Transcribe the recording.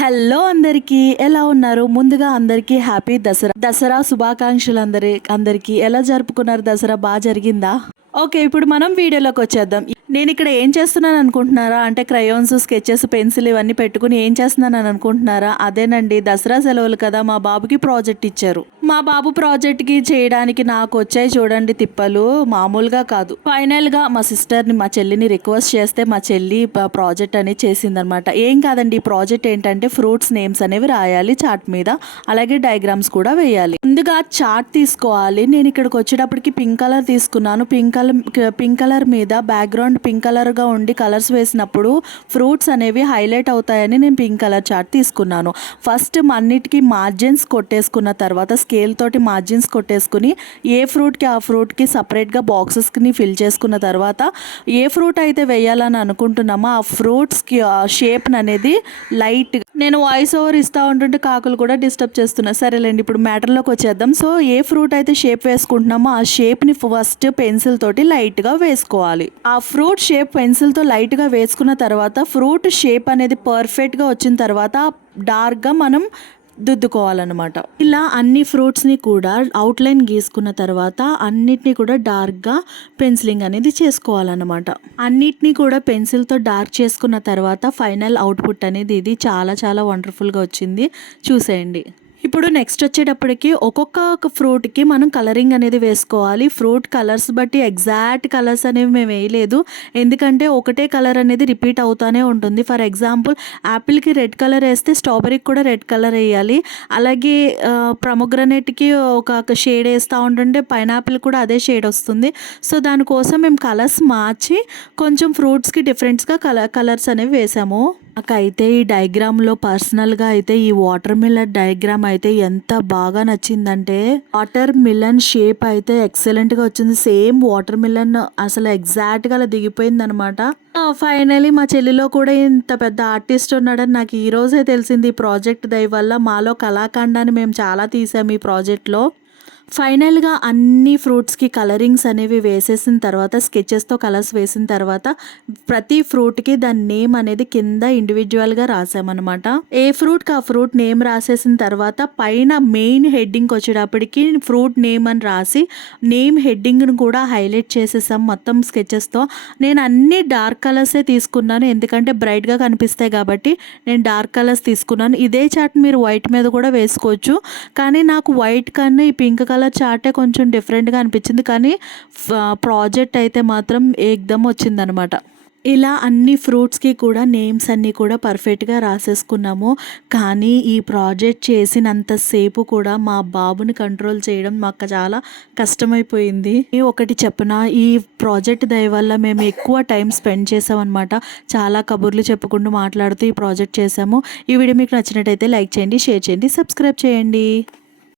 Hello అందరికీ ఎలా ఉన్నారు? ముందుగా అందరికీ హ్యాపీ దసరా శుభాకాంక్షలు. అందరికీ ఎలా జరుపుకున్నారు? దసరా బాగా జరిగిందా? ఓకే, ఇప్పుడు మనం వీడియోలోకి వచ్చేద్దాం. నేను ఇక్కడ ఏం చేస్తున్నాను అనుకుంటున్నారా? అంటే క్రయాన్స్, స్కెచెస్, పెన్సిల్ ఇవన్నీ పెట్టుకుని ఏం చేస్తున్నాను అని అనుకుంటున్నారా? అదేనండి, దసరా సెలవులు కదా, మా బాబుకి ప్రాజెక్ట్ ఇచ్చారు. మా బాబు ప్రాజెక్ట్కి చేయడానికి నాకు వచ్చాయి చూడండి తిప్పలు, మామూలుగా కాదు. ఫైనల్గా మా సిస్టర్ని, మా చెల్లిని రిక్వెస్ట్ చేస్తే మా చెల్లి ప్రాజెక్ట్ అనేది చేసిందనమాట. ఏం కాదండి, ఈ ప్రాజెక్ట్ ఏంటంటే ఫ్రూట్స్ నేమ్స్ అనేవి రాయాలి చార్ట్ మీద, అలాగే డయాగ్రామ్స్ కూడా వేయాలి. ముందుగా చార్ట్ తీసుకోవాలి. నేను ఇక్కడికి వచ్చేటప్పటికి పింక్ కలర్ తీసుకున్నాను. పింక్ కలర్ మీద బ్యాక్గ్రౌండ్ పింక్ కలర్గా ఉండి కలర్స్ వేసినప్పుడు ఫ్రూట్స్ అనేవి హైలైట్ అవుతాయని నేను పింక్ కలర్ చార్ట్ తీసుకున్నాను. ఫస్ట్ అన్నిటికీ మార్జిన్స్ కొట్టేసుకున్న తర్వాత స్కేల్ తోటి మార్జిన్స్ కొట్టేసుకుని ఏ ఫ్రూట్కి ఆ ఫ్రూట్కి సపరేట్గా బాక్సెస్ని ఫిల్ చేసుకున్న తర్వాత ఏ ఫ్రూట్ అయితే వేయాలని అనుకుంటున్నామో ఆ ఫ్రూట్స్కి షేప్ అనేది లైట్గా, నేను వాయిస్ ఓవర్ ఇస్తూ ఉంటుంటే కాకులు కూడా డిస్టర్బ్ చేస్తున్నాను. సరేలేండి, ఇప్పుడు మ్యాటర్లోకి వచ్చేద్దాం. సో ఏ ఫ్రూట్ అయితే షేప్ వేసుకుంటున్నామో ఆ షేప్ని ఫస్ట్ పెన్సిల్ తోటి లైట్గా వేసుకోవాలి. ఆ ఫ్రూట్ షేప్ పెన్సిల్తో లైట్గా వేసుకున్న తర్వాత ఫ్రూట్ షేప్ అనేది పర్ఫెక్ట్గా వచ్చిన తర్వాత డార్క్గా మనం దిద్దుకోవాలన్నమాట. ఇలా అన్ని ఫ్రూట్స్ని కూడా అవుట్లైన్ గీసుకున్న తర్వాత అన్నిటినీ కూడా డార్క్గా పెన్సిలింగ్ అనేది చేసుకోవాలన్నమాట. అన్నిటినీ కూడా పెన్సిల్తో డార్క్ చేసుకున్న తర్వాత ఫైనల్ అవుట్పుట్ అనేది ఇది చాలా చాలా వండర్ఫుల్గా వచ్చింది, చూసేయండి. ఇప్పుడు నెక్స్ట్ వచ్చేటప్పటికి ఒక్కొక్క ఫ్రూట్కి మనం కలరింగ్ అనేది వేసుకోవాలి. ఫ్రూట్ కలర్స్ బట్టి ఎగ్జాక్ట్ కలర్స్ అనేవి మేము వేయలేదు, ఎందుకంటే ఒకటే కలర్ అనేది రిపీట్ అవుతూనే ఉంటుంది. ఫర్ ఎగ్జాంపుల్ యాపిల్కి రెడ్ కలర్ వేస్తే స్ట్రాబెర్రీకి కూడా రెడ్ కలర్ వేయాలి. అలాగే ప్రొమోగ్రనేట్కి ఒక షేడ్ వేస్తూ ఉంటుంటే పైనాపిల్ కూడా అదే షేడ్ వస్తుంది. సో దానికోసం మేము కలర్స్ మార్చి కొంచెం ఫ్రూట్స్కి డిఫరెంట్స్గా కలర్స్ అనేవి వేసాము. నాకైతే ఈ డయాగ్రామ్లో పర్సనల్గా అయితే ఈ వాటర్ మిలన్ డయాగ్రామ్ అయితే ఎంత బాగా నచ్చిందంటే, వాటర్ మిలన్ షేప్ అయితే ఎక్సలెంట్గా వచ్చింది. సేమ్ వాటర్ మిలన్ అసలు ఎగ్జాక్ట్గా అలా దిగిపోయింది అనమాట. ఫైనలీ మా చెల్లిలో కూడా ఇంత పెద్ద ఆర్టిస్ట్ ఉన్నాడని నాకు ఈ రోజే తెలిసింది. ఈ ప్రాజెక్ట్ దయ వల్ల మాలో కళాఖండాన్ని మేము చాలా తీసాము ఈ ప్రాజెక్ట్లో. ఫైనల్గా అన్ని ఫ్రూట్స్కి కలరింగ్స్ అనేవి వేసేసిన తర్వాత స్కెచెస్తో కలర్స్ వేసిన తర్వాత ప్రతి ఫ్రూట్కి దాని నేమ్ అనేది కింద ఇండివిజువల్గా రాసామన్నమాట. ఏ ఫ్రూట్కి ఆ ఫ్రూట్ నేమ్ రాసేసిన తర్వాత పైన మెయిన్ హెడ్డింగ్ వచ్చేటప్పటికి ఫ్రూట్ నేమ్ అని రాసి నేమ్ హెడ్డింగ్ను కూడా హైలైట్ చేసేసాం మొత్తం స్కెచెస్తో. నేను అన్ని డార్క్ కలర్సే తీసుకున్నాను, ఎందుకంటే బ్రైట్గా కనిపిస్తాయి కాబట్టి నేను డార్క్ కలర్స్ తీసుకున్నాను. ఇదే చార్ట్ మీరు వైట్ మీద కూడా వేసుకోవచ్చు, కానీ నాకు వైట్ కన్నా ఈ పింక్ కలర్ చార్టే కొంచెం డిఫరెంట్గా అనిపించింది, కానీ ప్రాజెక్ట్ అయితే మాత్రం ఏకదమ్ వచ్చిందనమాట. ఇలా అన్ని ఫ్రూట్స్కి కూడా నేమ్స్ అన్నీ కూడా పర్ఫెక్ట్గా రాసేసుకున్నాము. కానీ ఈ ప్రాజెక్ట్ చేసినంతసేపు కూడా మా బాబుని కంట్రోల్ చేయడం మాకు చాలా కష్టమైపోయింది. ఒకటి చెప్పనా, ఈ ప్రాజెక్ట్ దయ వల్ల మేము ఎక్కువ టైం స్పెండ్ చేసామన్నమాట. చాలా కబుర్లు చెప్పుకుంటూ మాట్లాడుతూ ఈ ప్రాజెక్ట్ చేసాము. ఈ వీడియో మీకు నచ్చినట్టయితే లైక్ చేయండి, షేర్ చేయండి, సబ్స్క్రైబ్ చేయండి.